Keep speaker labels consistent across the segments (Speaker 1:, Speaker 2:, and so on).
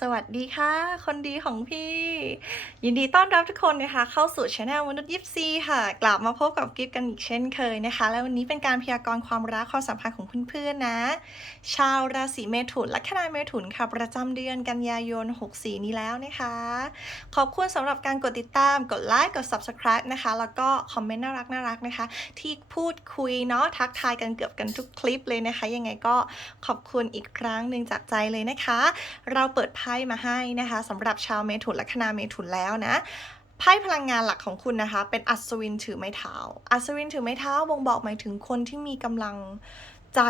Speaker 1: สวัสดีค่ะ คนดีของพี่ ยินดีต้อนรับทุกคนนะคะ เข้าสู่ช anel มนุษย์ยิปซีค่ะ กลับมาพบกับกิฟกันอีกเช่นเคยนะคะ แล้ววันนี้เป็นการพยากรณ์ความรักความสัมพันธ์ของเพื่อนๆนะ ชาวราศีเมถุนลัคนาเมถุนค่ะ ประจำเดือนกันยายน 64 นี้แล้วนะคะ ขอบคุณสำหรับการกดติดตามกดไลค์กด subscribe นะคะ แล้วก็คอมเมนต์น่ารักน่ารักนะคะ ที่พูดคุยเนาะทักทายกันเกือบกันทุกคลิปเลยนะคะ ยังไงก็ขอบคุณอีกครั้งหนึ่งจากใจเลยนะคะ เราเปิดไพ่มาให้นะคะสำหรับชาวเมถุนแลัคนาเมถุนแล้วนะไพ่พลังงานหลักของคุณนะคะ เป็นอัศวินถือไม้เท้า อัศวินถือไม้เท้าบ่งบอกหมายถึงคนที่มีกำลังใจ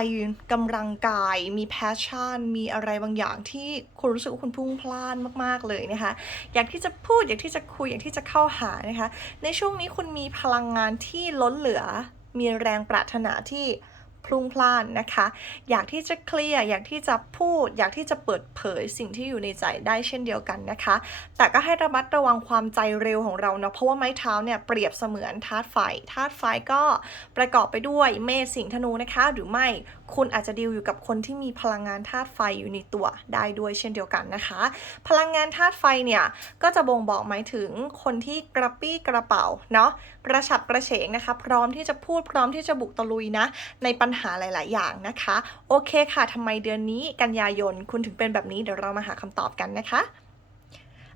Speaker 1: กำลังกาย มีแพชชั่น มีอะไรบางอย่างที่คุณรู้สึกว่าคุณพุ่งพล่านมากๆเลยนะคะ อยากที่จะพูดอยากที่จะคุยอยากที่จะเข้าหานะคะ ในช่วงนี้คุณมีพลังงานที่ล้นเหลือ มีแรงปรารถนาที่ พลุ่งพล่านนะคะ อยากที่จะเคลียร์อยากที่จะพูด อยากที่จะเปิดเผยสิ่งที่อยู่ในใจได้เช่นเดียวกันนะคะ แต่ก็ให้ระมัดระวังความใจเร็วของเราเนาะเพราะว่าไม้เท้าเนี่ยเปรียบเสมือนธาตุไฟธาตุไฟก็ประกอบไปด้วยเมษสิงธนูนะคะ หรือไม่คุณอาจจะดีลอยู่กับคนที่มีพลังงานธาตุไฟอยู่ในตัวได้ด้วยเช่นเดียวกันนะคะ พลังงานธาตุไฟเนี่ยก็จะบ่งบอกหมายถึงคนที่กระปี้กระเป๋าเนาะกระฉับกระเฉงนะคะ พร้อมที่จะพูดพร้อมที่จะบุกตะลุยนะ ในปัญหาหลาย ๆ อย่างนะคะ โอเคค่ะทำไมเดือนนี้กันยายนคุณถึงเป็นแบบนี้เดี๋ยวเรามาหาคำตอบกันนะคะ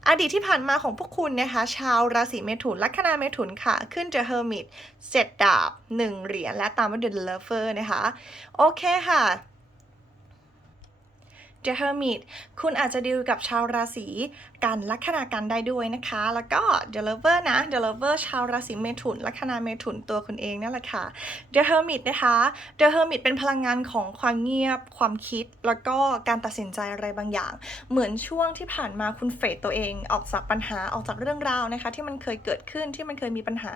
Speaker 1: อดีตที่ผ่านมาของพวกคุณนะคะ ชาวราศีเมถุนลัคนาเมถุนค่ะ ขึ้นเจอเฮอร์มิตเจ็ดดาบ1เหรียญและตามมาด้วย The Lover นะคะ โอเคค่ะ The Hermit คุณอาจจะดีลกับชาวราศีกันลัคนากันได้ด้วยนะคะ แล้วก็ The Lover นะ The Lover ชาวราศีเมถุนลัคนาเมถุนตัวคุณเองนั่นแหละค่ะ The Hermit นะคะ The Hermit เป็นพลังงานของความเงียบ ความคิด แล้วก็การตัดสินใจอะไรบางอย่าง เหมือนช่วงที่ผ่านมาคุณเฟดตัวเองออกจากปัญหาออกจากเรื่องราวนะคะ ที่มันเคยเกิดขึ้นที่มันเคยมีปัญหา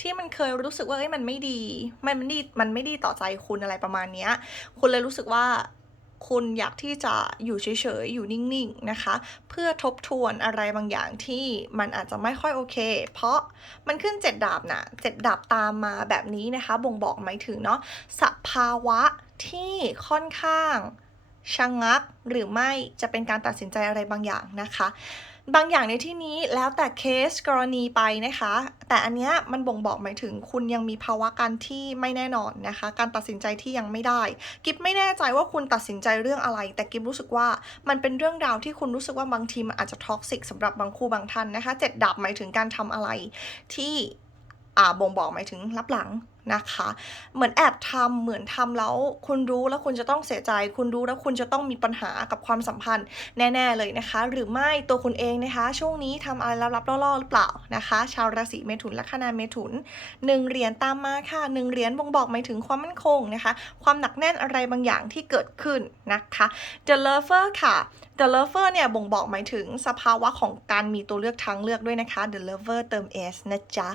Speaker 1: ที่มันเคยรู้สึกว่าเอ้ยมันไม่ดีมันไม่ดีมันไม่ดีต่อใจคุณอะไรประมาณนี้คุณเลยรู้สึกว่า คุณอยากที่จะอยู่เฉยๆ อยู่นิ่งๆ นะคะ เพื่อทบทวนอะไรบางอย่างที่มันอาจจะไม่ค่อยโอเค เพราะมันขึ้นเจ็ดดาบนะเจ็ดดาบตามมาแบบนี้นะคะ บ่งบอกหมายถึงเนาะสภาวะที่ค่อนข้างชะงักหรือไม่จะเป็นการตัดสินใจอะไรบางอย่างนะคะ บางอย่างในที่นี้แล้วแต่เคสกรณีไปนะคะ แต่อันเนี้ยมันบ่งบอกหมายถึงคุณยังมีภาวะการที่ไม่แน่นอนนะคะ การตัดสินใจที่ยังไม่ได้ กิฟไม่แน่ใจว่าคุณตัดสินใจเรื่องอะไร แต่กิฟรู้สึกว่ามันเป็นเรื่องราวที่คุณรู้สึกว่าบางทีมันอาจจะท็อกซิกสำหรับบางคู่บางท่านนะคะเจ็ดดับหมายถึงการทำอะไรที่อ่าบ่งบอกหมายถึงรับหลัง นะคะ เหมือนแอบทำเหมือนทำแล้วคุณรู้แล้วคุณจะต้องเสียใจ คุณรู้แล้วคุณจะต้องมีปัญหากับความสัมพันธ์แน่ๆเลยนะคะ หรือไม่ตัวคุณเองนะคะ ช่วงนี้ทำอะไรลับๆล่อๆหรือเปล่านะคะ ชาวราศีเมถุนลัคนาเมถุนหนึ่งเหรียญตามมาค่ะหนึ่งเหรียญบ่งบอกหมายถึงความมั่นคงนะคะ ความหนักแน่นอะไรบางอย่างที่เกิดขึ้นนะคะ The Lover ค่ะ The Lover เนี่ยบ่งบอกหมายถึงสภาวะของการมีตัวเลือกทางเลือกด้วยนะคะ The Lover เติม s นะจ๊ะ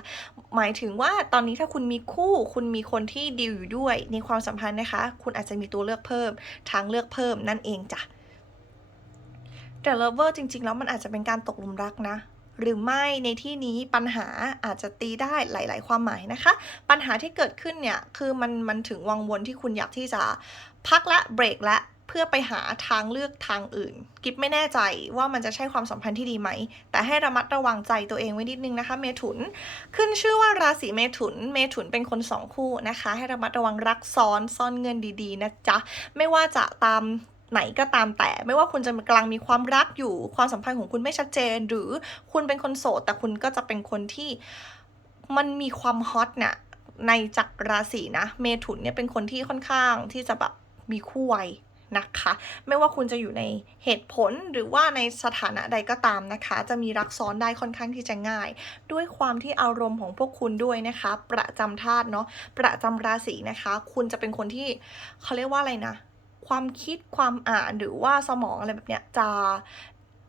Speaker 1: หมายถึงว่าตอนนี้ถ้าคุณมีคู่ คุณมีคนที่ดีลอยู่ด้วยในความสัมพันธ์นะคะ คุณอาจจะมีตัวเลือกเพิ่ม ทางเลือกเพิ่มนั่นเองจ้ะแต่ lover จริง ๆ แล้วมันอาจจะเป็นการตกหลุมรักนะหรือไม่ในที่นี้ปัญหาอาจจะตีได้หลาย ๆ ความหมายนะคะ ปัญหาที่เกิดขึ้นเนี่ย คือมันมันถึงวังวนที่คุณอยากที่จะพักละเบรกละ เพื่อไปหาทางเลือกทางอื่น กิฟไม่แน่ใจว่ามันจะใช่ความสัมพันธ์ที่ดีไหม แต่ให้ระมัดระวังใจตัวเองไว้นิดนึงนะคะ เมถุน ขึ้นชื่อว่าราศีเมถุน เมถุนเป็นคนสองคู่นะคะ ให้ระมัดระวังรักซ้อนซ่อนเงินดีๆนะจ๊ะ ไม่ว่าจะตามไหนก็ตามแต่ ไม่ว่าคุณจะกำลังมีความรักอยู่ ความสัมพันธ์ของคุณไม่ชัดเจน หรือคุณเป็นคนโสด แต่คุณก็จะเป็นคนที่มันมีความฮอตเนี่ยในจักรราศีนะ เมถุนเนี่ยเป็นคนที่ค่อนข้างที่จะแบบมีคู่ไว นะคะ ไม่ว่าคุณจะอยู่ในเหตุผลหรือว่าในสถานะใดก็ตามนะคะ จะมีรักซ้อนได้ค่อนข้างที่จะง่าย ด้วยความที่อารมณ์ของพวกคุณด้วยนะคะ ประจำธาตุเนาะประจำราศีนะคะ คุณจะเป็นคนที่เขาเรียกว่าอะไรนะ ความคิดความอ่านหรือว่าสมองอะไรแบบเนี้ยจะ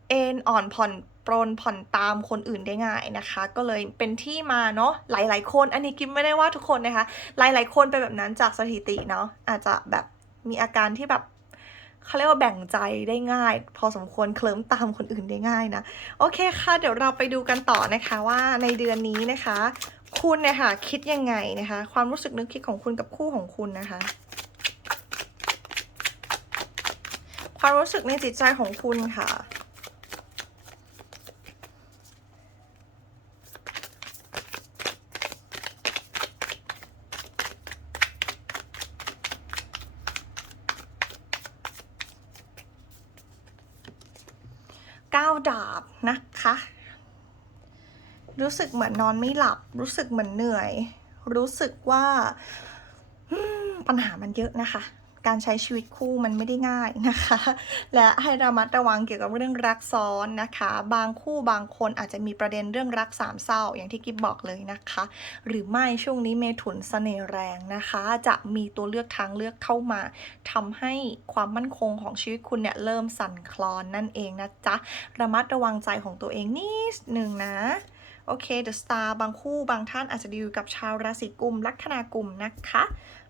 Speaker 1: เอ็นอ่อนผ่อนปรนผ่อนตามคนอื่นได้ง่ายนะคะ ก็เลยเป็นที่มาเนาะหลาย ๆ คน อันนี้กิมไม่ได้ว่าทุกคนนะคะ หลาย ๆ คนเป็นแบบนั้นจากสถิติเนาะอาจจะแบบมีอาการที่แบบ เขาเรียกว่าแบ่งใจได้ง่าย พอสมควรเคลิ้มตามคนอื่นได้ง่ายนะ โอเคค่ะ เดี๋ยวเราไปดูกันต่อนะคะว่าในเดือนนี้นะคะ คุณเนี่ยค่ะคิดยังไงนะคะ ความรู้สึกนึกคิดของคุณกับคู่ของคุณนะคะ ความรู้สึกในจิตใจของคุณค่ะ ก้าวดาบนะคะ รู้ สึกเหมือนนอนไม่หลับ รู้สึกเหมือนเหนื่อย รู้สึกว่าปัญหามันเยอะนะคะ การใช้ชีวิตคู่มันไม่ได้ง่ายนะคะ และให้ระมัดระวังเกี่ยวกับเรื่องรักซ้อนนะคะ บางคู่บางคนอาจจะมีประเด็นเรื่องรักสามเศร้าอย่างที่กิฟบอกเลยนะคะ หรือไม่ช่วงนี้เมถุนเสน่ห์แรงนะคะ จะมีตัวเลือกทางเลือกเข้ามาทำให้ความมั่นคงของชีวิตคุณเนี่ยเริ่มสั่นคลอนนั่นเองนะจ๊ะ ระมัดระวังใจของตัวเองนิดนึงนะ โอเค The Star บางคู่บางท่านอาจจะดีลกับชาวราศีกุมลัคนากุมนะคะ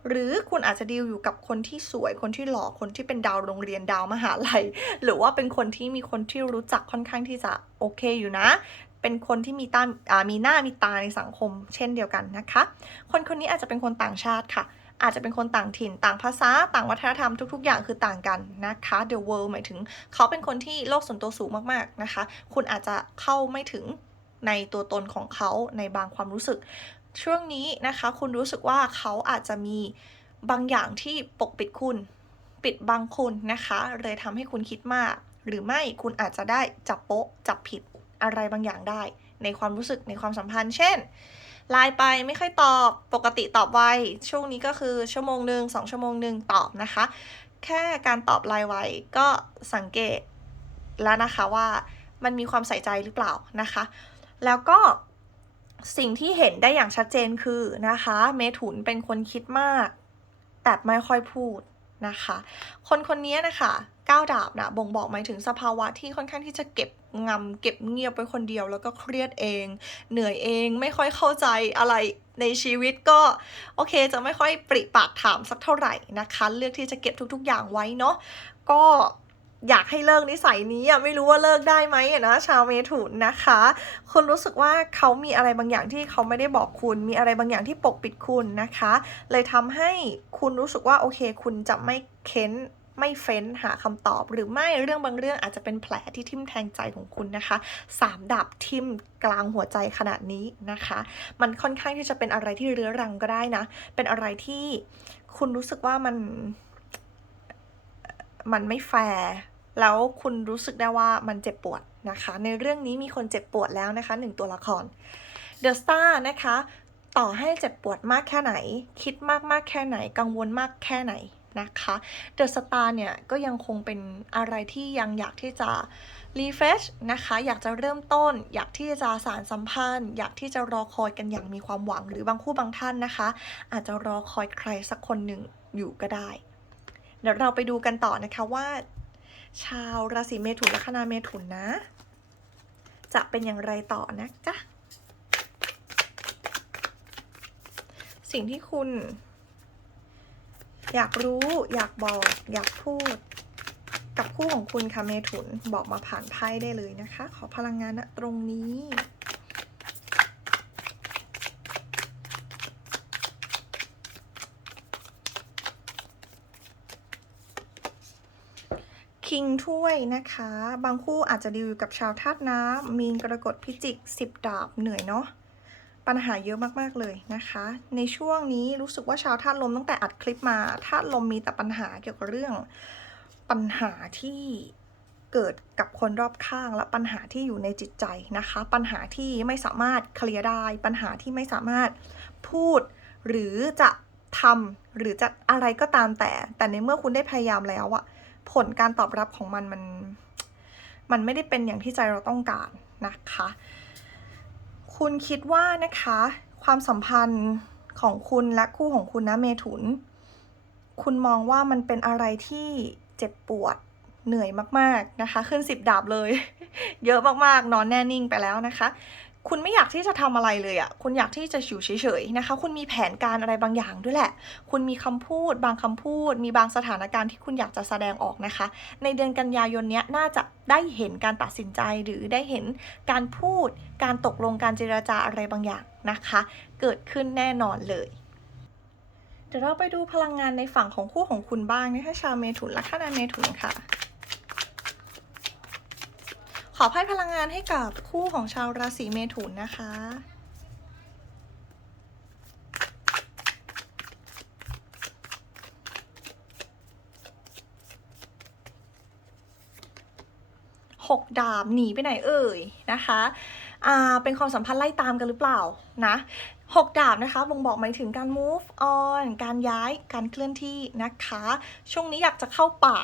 Speaker 1: หรือคุณอาจจะดีลอยู่กับคนที่สวยคนที่หล่อคนที่เป็นดาวโรงเรียนดาวมหาลัย หรือว่าเป็นคนที่มีคนที่รู้จักค่อนข้างที่จะโอเคอยู่นะเป็นคนที่มีตาอ่ามีหน้ามีตาในสังคม เช่นเดียวกันนะคะ คนคนนี้อาจจะเป็นคนต่างชาติค่ะ อาจจะเป็นคนต่างถิ่น ต่างภาษา ต่างวัฒนธรรมทุก ๆ อย่างคือต่างกันนะคะ The world หมายถึง เขาเป็นคนที่โลกส่วนตัวสูงมากๆนะคะ คุณอาจจะเข้าไม่ถึง ในตัวตนของเขาในบางความรู้สึก ช่วงนี้นะคะ คุณรู้สึกว่าเขาอาจจะมีบางอย่างที่ปกปิดคุณ ปิดบังคุณนะคะ เลยทำให้คุณคิดมาก หรือไม่คุณอาจจะได้จับโป๊ะจับผิดอะไรบางอย่างได้ ในความรู้สึกในความสัมพันธ์ เช่นไลน์ไปไม่ค่อยตอบปกติตอบไวช่วงนี้ก็คือชั่วโมงหนึ่งสองชั่วโมงหนึ่งตอบนะคะ แค่การตอบไลน์ไวก็สังเกตแล้วนะคะว่ามันมีความใส่ใจหรือเปล่านะคะ แล้วก็สิ่งที่เห็นได้อย่างชัดเจนคือนะคะ เมถุนเป็นคนคิดมาก แต่ไม่ค่อยพูดนะคะ คนคนนี้นะคะก้าวดาบนะบ่งบอกหมายถึงสภาวะที่ค่อนข้างที่จะเก็บงำเก็บเงียบไว้คนเดียว แล้วก็เครียดเอง เหนื่อยเองไม่ค่อยเข้าใจอะไรในชีวิตก็โอเคจะไม่ค่อยปริปากถามสักเท่าไหร่นะคะ เลือกที่จะเก็บทุก ๆ อย่างไว้เนาะก็ อยากให้เลิกนิสัยนี้อะไม่รู้ว่าเลิกได้ไหมอะนะชาวเมถุนนะคะ คุณรู้สึกว่าเขามีอะไรบางอย่างที่เขาไม่ได้บอกคุณ มีอะไรบางอย่างที่ปกปิดคุณนะคะ เลยทำให้คุณรู้สึกว่าโอเค คุณจะไม่เค้นไม่เฟ้นหาคำตอบหรือไม่เรื่องบางเรื่องอาจจะเป็นแผลที่ทิ่มแทงใจของคุณนะคะสามดาบทิ่มกลางหัวใจขนาดนี้นะคะ มันค่อนข้างที่จะเป็นอะไรที่เรื้อรังก็ได้นะ เป็นอะไรที่คุณรู้สึกว่ามัน มันไม่แฟร์แล้วคุณรู้สึกได้ว่ามันเจ็บปวดนะคะ ในเรื่องนี้มีคนเจ็บปวดแล้วนะคะหนึ่งตัวละคร The Star นะคะ ต่อให้เจ็บปวดมากแค่ไหน คิดมากมากแค่ไหน กังวลมากแค่ไหนนะคะ The Star เนี่ยก็ยังคงเป็นอะไรที่ยังอยากที่จะ refresh นะคะ อยากจะเริ่มต้น อยากที่จะสารสัมพันธ์ อยากที่จะรอคอยกันอย่างมีความหวังหรือบางคู่บางท่านนะคะ อาจจะรอคอยใครสักคนหนึ่งอยู่ก็ได้ เดี๋ยวเราไปดูกันต่อนะคะว่า ชาวราศีเมถุนและคณาเมถุนนะ จะเป็นอย่างไรต่อนะจ๊ะสิ่งที่คุณ อยากรู้อยากบอกอยากพูด กับคู่ของคุณค่ะเมถุนบอกมาผ่านไพ่ได้เลยนะคะ ขอพลังงานณตรงนี้ วยนะคะ บางคู่อาจจะดีลกับชาวธาตุน้ำมีนกรกฎพิจิกสิบดาบเหนื่อยเนาะปัญหาเยอะมากๆเลยนะคะ ในช่วงนี้รู้สึกว่าชาวธาตุลมตั้งแต่อัดคลิปมาธาตุลมมีแต่ปัญหาเกี่ยวกับเรื่องปัญหาที่เกิดกับคนรอบข้างและปัญหาที่อยู่ในจิตใจนะคะ ปัญหาที่ไม่สามารถเคลียร์ได้ ปัญหาที่ไม่สามารถพูดหรือจะทำหรือจะอะไรก็ตามแต่ แต่ในเมื่อคุณได้พยายามแล้วอะ ผลการตอบรับของมันมันมันไม่ได้เป็นอย่างที่ใจเราต้องการนะคะ คุณคิดว่านะคะ ความสัมพันธ์ของคุณและคู่ของคุณนะเมถุน คุณมองว่ามันเป็นอะไรที่เจ็บปวดเหนื่อยมากๆนะคะ ขึ้นสิบดาบเลย เยอะมากๆ นอนแน่นิ่งไปแล้วนะคะ คุณไม่อยากที่จะทำอะไรเลยอะ่ะ คุณอยากที่จะอยู่เฉยๆนะคะ คุณมีแผนการอะไรบางอย่างด้วยแหละ คุณมีคำพูด บางคำพูด มีบางสถานการณ์ที่คุณอยากจะแสดงออกนะคะ ในเดือนกันยายนเนี้ยน่าจะได้เห็นการตัดสินใจหรือได้เห็นการพูด การตกลงการเจราจาอะไรบางอย่างนะคะ เกิดขึ้นแน่นอนเลย เดี๋ยวเราไปดูพลังงานในฝั่งของคู่ของคุณบ้างนะคะชาวเมถุนและคณาเมถุนค่ะ อไพ่พลังงานให้กับคู่ของชาวราศีเมถุนนะคะหหกดาบหนีไปไหนเอ่ยนะคะอ่าเป็นความสัมพันธ์ไล่ตามกันหรือเปล่านะหกดาบนะคะบ่งบอกหมายถึงการ move on การย้าย การเคลื่อนที่นะคะ ช่วงนี้อยากจะเข้าป่า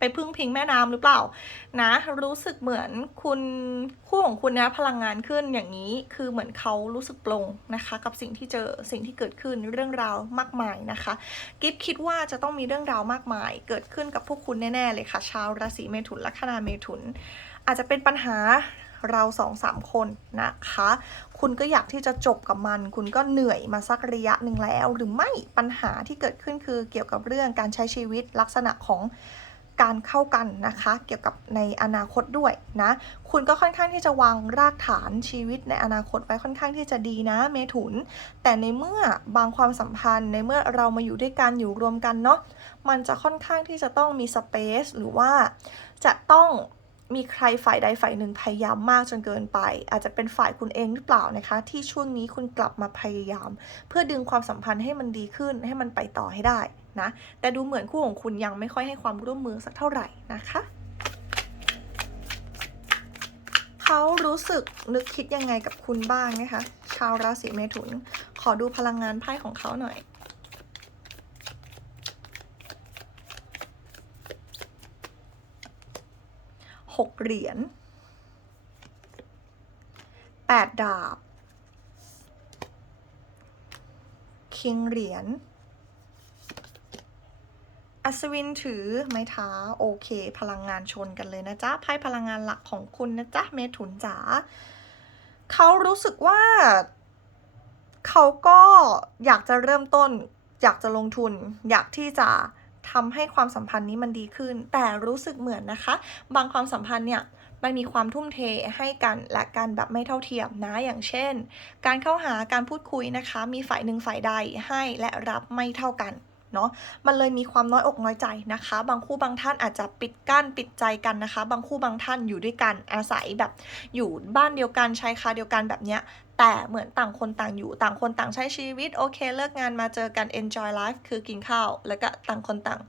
Speaker 1: ไปพึ่งพิงแม่น้ำหรือเปล่านะ รู้สึกเหมือนคุณคู่ของคุณนะพลังงานขึ้นอย่างนี้คือเหมือนเขารู้สึกปลงนะคะ กับสิ่งที่เจอสิ่งที่เกิดขึ้นเรื่องราวมากมายนะคะกิฟคิดว่าจะต้องมีเรื่องราวมากมาย เกิดขึ้นกับพวกคุณแน่ๆเลยค่ะชาวราศีเมถุนลัคนาเมถุน อาจจะเป็นปัญหาเราสองสามคนนะคะ คุณก็อยากที่จะจบกับมัน คุณก็เหนื่อยมาสักระยะหนึ่งแล้ว หรือไม่ปัญหาที่เกิดขึ้นคือเกี่ยวกับเรื่องการใช้ชีวิตลักษณะของ การเข้ากันนะคะ เกี่ยวกับในอนาคตด้วยนะ คุณก็ค่อนข้างที่จะวางรากฐานชีวิตในอนาคตไว้ค่อนข้างที่จะดีนะ เมถุน แต่ในเมื่อบางความสัมพันธ์ในเมื่อเรามาอยู่ด้วยกันอยู่รวมกันเนาะมันจะค่อนข้างที่จะต้องมีสเปซหรือว่าจะต้องมีใครฝ่ายใดฝ่ายหนึ่งพยายามมากจนเกินไป อาจจะเป็นฝ่ายคุณเองหรือเปล่านะคะ ที่ช่วงนี้คุณกลับมาพยายาม เพื่อดึงความสัมพันธ์ให้มันดีขึ้นให้มันไปต่อให้ได้ นะ แต่ดูเหมือนคู่ของคุณยังไม่ค่อยให้ความร่วมมือสักเท่าไหร่นะคะเขารู้สึกนึกคิดยังไงกับคุณบ้างนะคะ ชาวราศีเมถุน ขอดูพลังงานไพ่ของเขาหน่อยหกเหรียญแปดดาบคิงเหรียญ อัศวินถือไม้เท้าโอเค พลังงานชนกันเลยนะจ๊ะไพ่พลังงานหลักของคุณนะจ๊ะเมถุนจ๋าเขารู้สึกว่าเขาก็อยากจะเริ่มต้น อยากจะลงทุน อยากที่จะทำให้ความสัมพันธ์นี้มันดีขึ้น แต่รู้สึกเหมือนนะคะ บางความสัมพันธ์เนี่ยมันมีความทุ่มเทให้กันและกันแบบไม่เท่าเทียมนะ อย่างเช่น การเข้าหาการพูดคุยนะคะ มีฝ่ายหนึ่งฝ่ายใดให้และรับไม่เท่ากัน เนาะมันเลยมีความน้อยอกน้อยใจนะคะ บางคู่บางท่านอาจจะปิดกั้นปิดใจกันนะคะ บางคู่บางท่านอยู่ด้วยกันอาศัยแบบอยู่บ้านเดียวกันชายคาเดียวกันแบบเนี้ยแต่เหมือนต่างคนต่างอยู่ต่างคนต่างใช้ชีวิต โอเคเลิกงานมาเจอกัน enjoy life คือกินข้าว แล้วก็ต่างคนต่าง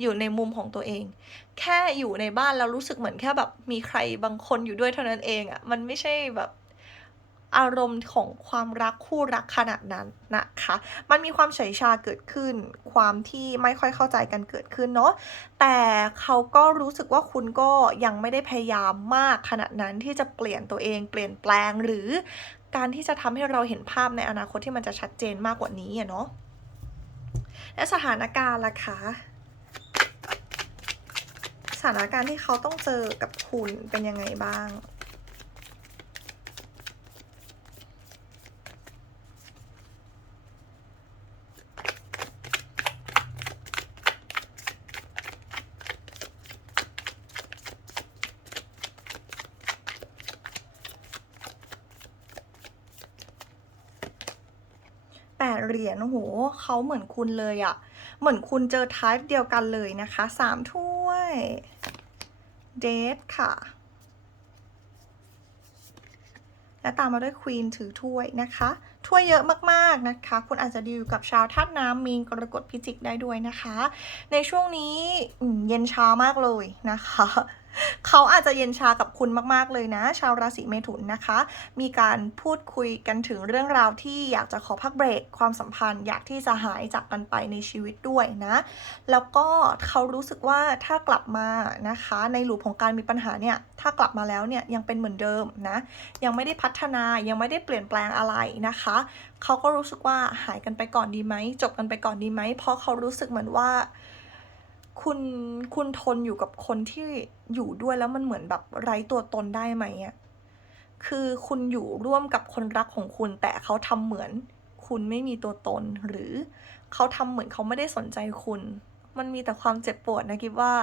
Speaker 1: อยู่ในมุมของตัวเอง แค่อยู่ในบ้านแล้วรู้สึกเหมือนแค่แบบมีใครบางคนอยู่ด้วยเท่านั้นเองอะ่ะมันไม่ใช่แบบ อารมณ์ของความรักคู่รักขนาดนั้นนะคะ มันมีความเฉยชาเกิดขึ้น ความที่ไม่ค่อยเข้าใจกันเกิดขึ้นเนาะ แต่เขาก็รู้สึกว่าคุณก็ยังไม่ได้พยายามมากขนาดนั้นที่จะเปลี่ยนตัวเองเปลี่ยนแปลงหรือการที่จะทำให้เราเห็นภาพในอนาคตที่มันจะชัดเจนมากกว่านี้เนาะ และสถานการณ์ล่ะคะสถานการณ์ที่เขาต้องเจอกับคุณเป็นยังไงบ้าง รียญโอ้โหเขาเหมือนคุณเลยอะเหมือนคุณเจอทายเดียวกันเลยนะคะสามถ้วยเดทค่ะ และตามมาด้วยควีนถือถ้วยนะคะ ถ้วยเยอะมากๆนะคะ คุณอาจจะดีลกับชาวธาตุน้ำมีนกรกฎพิจิกได้ด้วยนะคะ ในช่วงนี้เย็นช้ามากเลยนะคะ เขาอาจจะเย็นชากับคุณมาก ๆ เลยนะ ชาวราศีเมถุนนะคะ มีการพูดคุยกันถึงเรื่องราวที่อยากจะขอพักเบรกความสัมพันธ์ อยากที่จะหายจากกันไปในชีวิตด้วยนะ แล้วก็เขารู้สึกว่าถ้ากลับมานะคะ ในหลูปของการมีปัญหาเนี่ย ถ้ากลับมาแล้วเนี่ยยังเป็นเหมือนเดิมนะ ยังไม่ได้พัฒนายังไม่ได้เปลี่ยนแปลงอะไรนะคะ เขาก็รู้สึกว่าหายกันไปก่อนดีไหมจบกันไปก่อนดีไหมเพราะเขารู้สึกเหมือนว่า คุณคุณทนอยู่กับคนที่อยู่ด้วยแล้วมันเหมือนแบบไร้ตัวตนได้ไหมอะคือคุณอยู่ร่วมกับคนรักของคุณ แต่เขาทำเหมือน คุณไม่มีตัวตน หรือเขาทำเหมือนเขาไม่ได้สนใจคุณ มันมีแต่ความเจ็บปวดนะกิฟว่า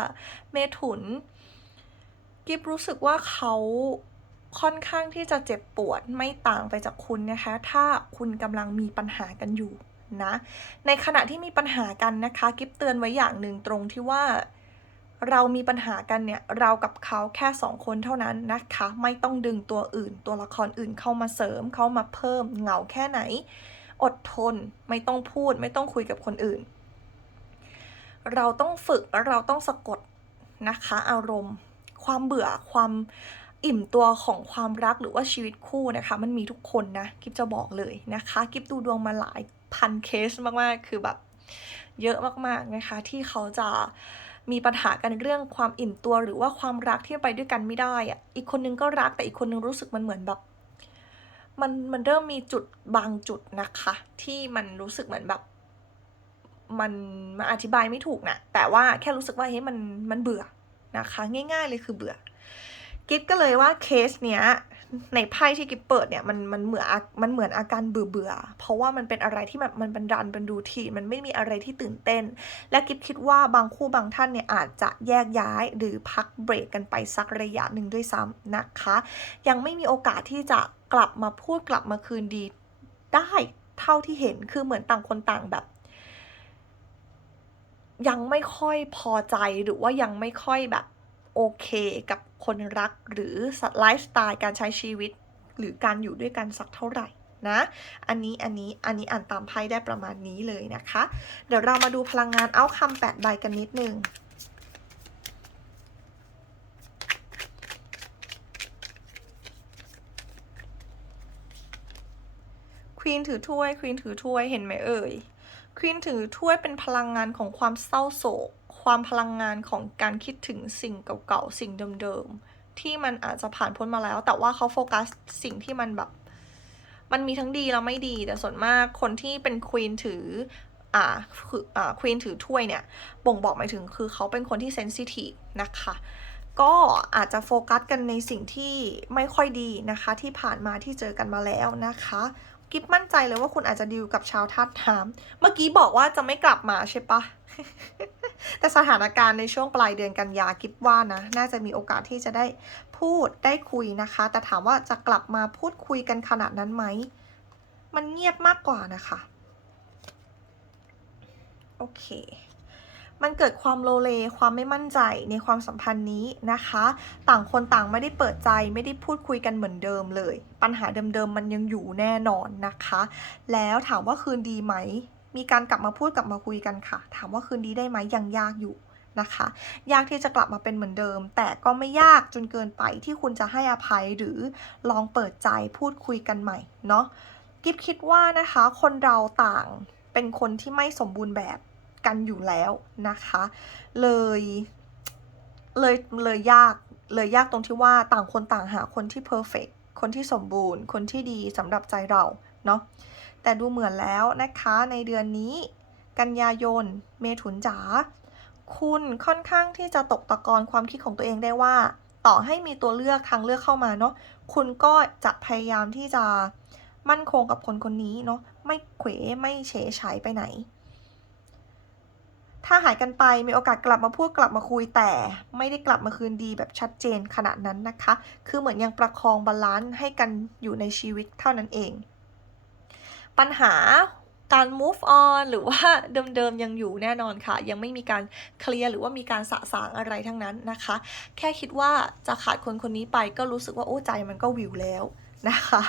Speaker 1: เมถุน กิฟรู้สึกว่าเขาค่อนข้างที่จะเจ็บปวดไม่ต่างไปจากคุณนะคะ ถ้าคุณกำลังมีปัญหากันอยู่ นะ ในขณะที่มีปัญหากันนะคะกิฟเตือนไว้อย่างหนึ่งตรงที่ว่าเรามีปัญหากันเนี่ย เรากับเขาแค่สองคนเท่านั้นนะคะ ไม่ต้องดึงตัวอื่น ตัวละครอื่นเข้ามาเสริม เข้ามาเพิ่มเหงาแค่ไหน อดทน ไม่ต้องพูด ไม่ต้องคุยกับคนอื่น เราต้องฝึกและเราต้องสะกดนะคะ อารมณ์ ความเบื่อความอิ่มตัวของความรักหรือว่าชีวิตคู่นะคะ มันมีทุกคนนะกิฟจะบอกเลยนะคะ กิฟดูดวงมาหลาย พันเคสมากๆ คือแบบเยอะมากๆนะคะ ที่เขาจะมีปัญหากันเรื่องความอิ่มตัวหรือว่าความรักที่ไปด้วยกันไม่ได้อะอีกคนนึงก็รักแต่อีกคนนึงรู้สึกมันเหมือนแบบมันมันเริ่มมีจุดบางจุดนะคะ ที่มันรู้สึกเหมือนแบบ มันมันอธิบายไม่ถูกนะแต่ว่าแค่รู้สึกว่าเฮ้ยมันมันเบื่อนะคะ ง่าย ๆ เลยคือเบื่อ กิฟก็เลยว่าเคสเนี้ย ในไพ่ที่กิฟเปิดเนี่ยมันมันเหมือนมันเหมือนอาการเบื่อเบื่อเพราะว่ามันเป็นอะไรที่แบบมันเป็นรันเป็นรูทีนมันไม่มีอะไรที่ตื่นเต้น และกิฟคิดว่าบางคู่บางท่านเนี่ยอาจจะแยกย้ายหรือพักเบรกกันไปสักระยะหนึ่งด้วยซ้ำนะคะ ยังไม่มีโอกาสที่จะกลับมาพูดกลับมาคืนดีได้เท่าที่เห็นคือเหมือนต่างคนต่างแบบ ยังไม่ค่อยพอใจหรือว่ายังไม่ค่อยแบบ โอเคกับคนรักหรือไลฟ์สไตล์การใช้ชีวิต หรือการอยู่ด้วยกันสักเท่าไหร่นะ อันนี้ อันนี้ อันนี้อ่านตามไพ่ได้ประมาณนี้เลยนะคะ เดี๋ยวเรามาดูพลังงานเอาคำแปดใบกันนิดนึง ควีนถือถ้วย ควีนถือถ้วย เห็นไหมเอ่ย ควีนถือถ้วยเป็นพลังงานของความเศร้าโศก ความพลังงานของการคิดถึงสิ่งเก่าๆ สิ่งเดิมๆ ที่มันอาจจะผ่านพ้นมาแล้ว แต่ว่าเขาโฟกัสสิ่งที่มันแบบ มันมีทั้งดีแล้วไม่ดี แต่ส่วนมากคนที่เป็นควีนถือ อ่าคืออ่าควีนถือถ้วยเนี่ย บ่งบอกหมายถึงคือเขาเป็นคนที่เซนซิทีฟนะคะ ก็อาจจะโฟกัสกันในสิ่งที่ไม่ค่อยดีนะคะ ที่ผ่านมาที่เจอกันมาแล้วนะคะ กิฟมั่นใจเลยว่าคุณอาจจะดีลกับชาวธาตุน้ำเมื่อกี้บอกว่าจะไม่กลับมาใช่ปะ แต่สถานการณ์ในช่วงปลายเดือนกันยากิฟว่านะ น่าจะมีโอกาสที่จะได้พูดได้คุยนะคะ แต่ถามว่าจะกลับมาพูดคุยกันขนาดนั้นไหม มันเงียบมากกว่านะคะ โอเค มันเกิดความโลเล ความไม่มั่นใจในความสัมพันธ์นี้นะคะ ต่างคนต่างไม่ได้เปิดใจไม่ได้พูดคุยกันเหมือนเดิมเลย ปัญหาเดิมๆมันยังอยู่แน่นอนนะคะ แล้วถามว่าคืนดีไหม มีการกลับมาพูดกลับมาคุยกันค่ะ ถามว่าคืนดีได้ไหมยังยากอยู่นะคะยากที่จะกลับมาเป็นเหมือนเดิม แต่ก็ไม่ยากจนเกินไปที่คุณจะให้อภัยหรือลองเปิดใจพูดคุยกันใหม่เนาะกิฟคิดว่านะคะคนเราต่างเป็นคนที่ไม่สมบูรณ์แบบ กันอยู่แล้วนะคะ เลยเลยเลยยากเลยยากตรงที่ว่าต่างคนต่างหาคนที่เพอร์เฟกคนที่สมบูรณ์ คนที่ดีสำหรับใจเราเนาะแต่ดูเหมือนแล้วนะคะในเดือนนี้ กันยายน เมถุนจ๋าคุณค่อนข้างที่จะตกตะกอนความคิดของตัวเองได้ว่า ต่อให้มีตัวเลือกทางเลือกเข้ามาเนาะคุณก็จะพยายามที่จะมั่นคงกับคนคนนี้เนาะไม่เขวไม่เฉยฉายไปไหน ถ้าหายกันไปมีโอกาสกลับมาพูดกลับมาคุยแต่ ไม่ได้กลับมาคืนดีแบบชัดเจนขนาดนั้นนะคะ คือเหมือนยังประคองบาลานซ์ให้กันอยู่ในชีวิตเท่านั้นเอง ปัญหาการ move on หรือว่าเดิมๆยังอยู่แน่นอนค่ะ ยังไม่มีการเคลียร์หรือว่ามีการสะสางอะไรทั้งนั้นนะคะ แค่คิดว่าจะขาดคนคนนี้ไปก็รู้สึกว่าโอ้ใจมันก็วิวแล้วนะคะ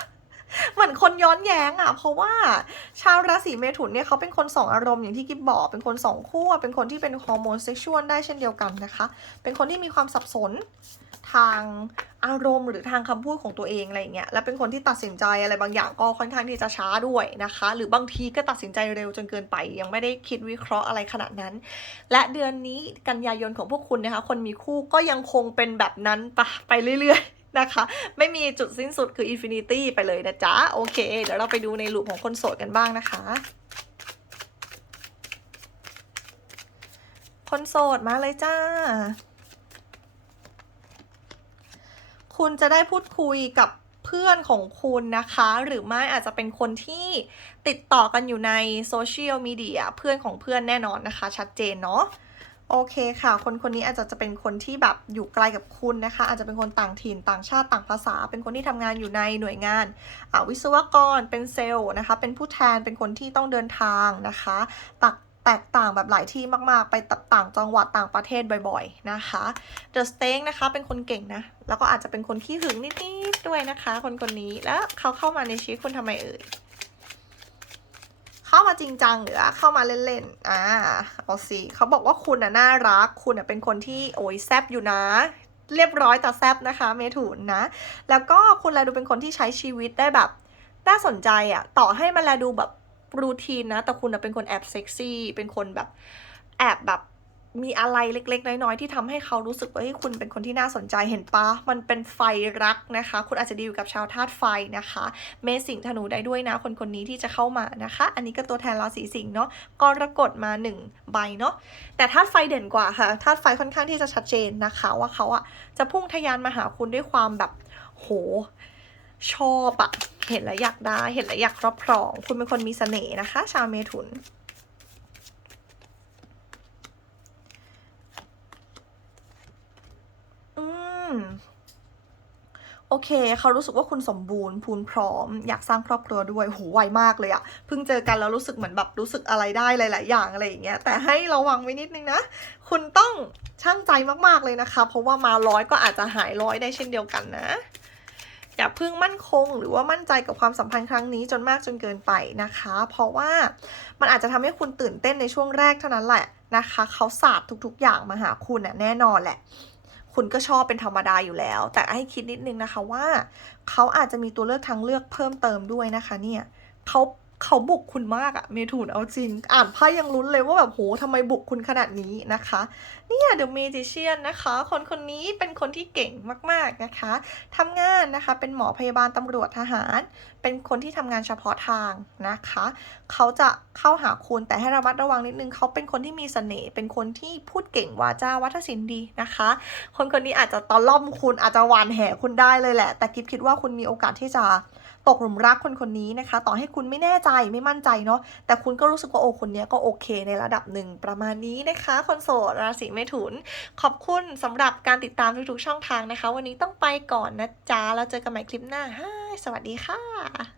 Speaker 1: เหมือนคนย้อนแย้งอะ่ะเพราะว่าชาวราศีเมถุนเนี่ยเขาเป็นคนสองอารมณ์อย่างที่กิบบอก เป็นคนสองขั้วเป็นคนที่เป็นฮอร์โมนเซ็กชวลได้เช่นเดียวกันนะคะ เป็นคนที่มีความสับสนทางอารมณ์หรือทางคำพูดของตัวเองอะไรอย่างเงี้ยและเป็นคนที่ตัดสินใจอะไรบางอย่างก็ค่อนข้างที่จะช้าด้วยนะคะ หรือบางทีก็ตัดสินใจเร็วจนเกินไป ยังไม่ได้คิดวิเคราะห์อะไรขนาดนั้น และเดือนนี้กันยายนของพวกคุณนะคะ คนมีคู่ก็ยังคงเป็นแบบนั้นไปไปเรื่อยๆ นะคะ ไม่มีจุดสิ้นสุดคืออินฟินิตี้ไปเลยนะจ๊ะ โอเค เดี๋ยวเราไปดูในลูปของคนโสดกันบ้างนะคะ คนโสดมาเลยจ้า คุณจะได้พูดคุยกับเพื่อนของคุณนะคะ หรือไม่อาจจะเป็นคนที่ติดต่อกันอยู่ในโซเชียลมีเดียเพื่อนของเพื่อนแน่นอนนะคะ ชัดเจนเนาะ โอเคค่ะ คนคนนี้อาจจะจะเป็นคนที่แบบอยู่ไกลกับคุณนะคะ อาจจะเป็นคนต่างถิ่นต่างชาติต่างภาษา เป็นคนที่ทำงานอยู่ในหน่วยงานาวิศวกรเป็นเซลล์นะคะ เป็นผู้แทนเป็นคนที่ต้องเดินทางนะคะตักแตกต่างแบบหลายที่มาก ๆ ไปต่างจังหวัดต่างประเทศบ่อย ๆ นะคะเดอะสเต็งนะคะเป็นคนเก่งนะ แล้วก็อาจจะเป็นคนขี้หึงนิด ๆ ด้วยนะคะ คนคนนี้ แล้วเขาเข้ามาในชีวิตคุณทำไมเอ่ย เข้ามาจริงจังหรือเข้ามาเล่นๆ อ่า เอาสิเขาบอกว่าคุณน่ะน่ารัก คุณน่ะเป็นคนที่โอ้ยแซบอยู่นะ เรียบร้อยแต่แซบนะคะ เมถุนนะ แล้วก็คุณแลดูเป็นคนที่ใช้ชีวิตได้แบบน่าสนใจอะต่อให้มันแลดูแบบรูทีนนะ แต่คุณน่ะเป็นคนแอบเซ็กซี่ เป็นคนแบบแอบแบบ มีอะไรเล็ก ๆ น้อย ๆ ที่ทำให้เขารู้สึกว่าเฮ้ยคุณเป็นคนที่น่าสนใจเห็นปะมันเป็นไฟรักนะคะ คุณอาจจะดีลกับชาวธาตุไฟนะคะ เมสิงธนูได้ด้วยนะ คนคนนี้ที่จะเข้ามานะคะ อันนี้ก็ตัวแทนราศีสิงห์เนาะกรกฎมาหนึ่งใบเนาะแต่ธาตุไฟเด่นกว่าค่ะธาตุไฟค่อนข้างที่จะชัดเจนนะคะว่าเขาอะจะพุ่งทะยานมาหาคุณด้วยความแบบโหชอบอะเห็นแล้วอยากได้เห็นแล้วอยากครอบครอง คุณเป็นคนมีเสน่ห์นะคะ ชาวเมถุน อืม โอเค เขารู้สึกว่าคุณสมบูรณ์พูนพร้อม อยากสร้างครอบครัวด้วยโหไวมากเลยอะเพิ่งเจอกันแล้วรู้สึกเหมือนแบบรู้สึกอะไรได้หลาย ๆ อย่างอะไรอย่างเงี้ยแต่ให้ระวังไว้นิดนึงนะ คุณต้องช่างใจมากๆเลยนะคะ เพราะว่ามาร้อยก็อาจจะหายร้อยได้เช่นเดียวกันนะอย่าเพิ่งมั่นคงหรือว่ามั่นใจกับความสัมพันธ์ครั้งนี้จนมากจนเกินไปนะคะ เพราะว่ามันอาจจะทำให้คุณตื่นเต้นในช่วงแรกเท่านั้นแหละนะคะ เขาสาดทุกๆ อย่างมาหาคุณนะแน่นอนแหละ คุณก็ชอบเป็นธรรมดาอยู่แล้ว แต่ให้คิดนิดนึงนะคะว่า เขาอาจจะมีตัวเลือกทางเลือกเพิ่มเติมด้วยนะคะเนี่ยเขา เขาบุกคุณมากอะเมถุนเอาจริง อ่านไพ่ยังลุ้นเลยว่าแบบโหทำไมบุกคุณขนาดนี้นะคะ เนี่ย The Magician นนะคะ คนคนนี้เป็นคนที่เก่งมากๆนะคะทำงานนะคะเป็นหมอพยาบาลตำรวจทหาร เป็นคนที่ทำงานเฉพาะทางนะคะ เขาจะเข้าหาคุณแต่ให้ระมัดระวังนิดนึงเขาเป็นคนที่มีเสน่ห์เป็นคนที่พูดเก่งวาจาวัฒนศิลป์ดีนะคะ คนคนนี้อาจจะตอล่อมคุณอาจจะหวานแหคุณได้เลยแหละ แต่กิฟคิดว่าคุณมีโอกาสที่จะ ตกหลุมรักคนคนนี้นะคะ ต่อให้คุณไม่แน่ใจไม่มั่นใจเนาะแต่คุณก็รู้สึกว่าโอ้คนนี้ก็โอเคในระดับหนึ่งประมาณนี้นะคะคนโสดราศีเมถุน ขอบคุณสำหรับการติดตามทุกๆช่องทางนะคะ วันนี้ต้องไปก่อนนะจ๊ะแล้วเจอกันใหม่คลิปหน้าฮ่าสวัสดีค่ะ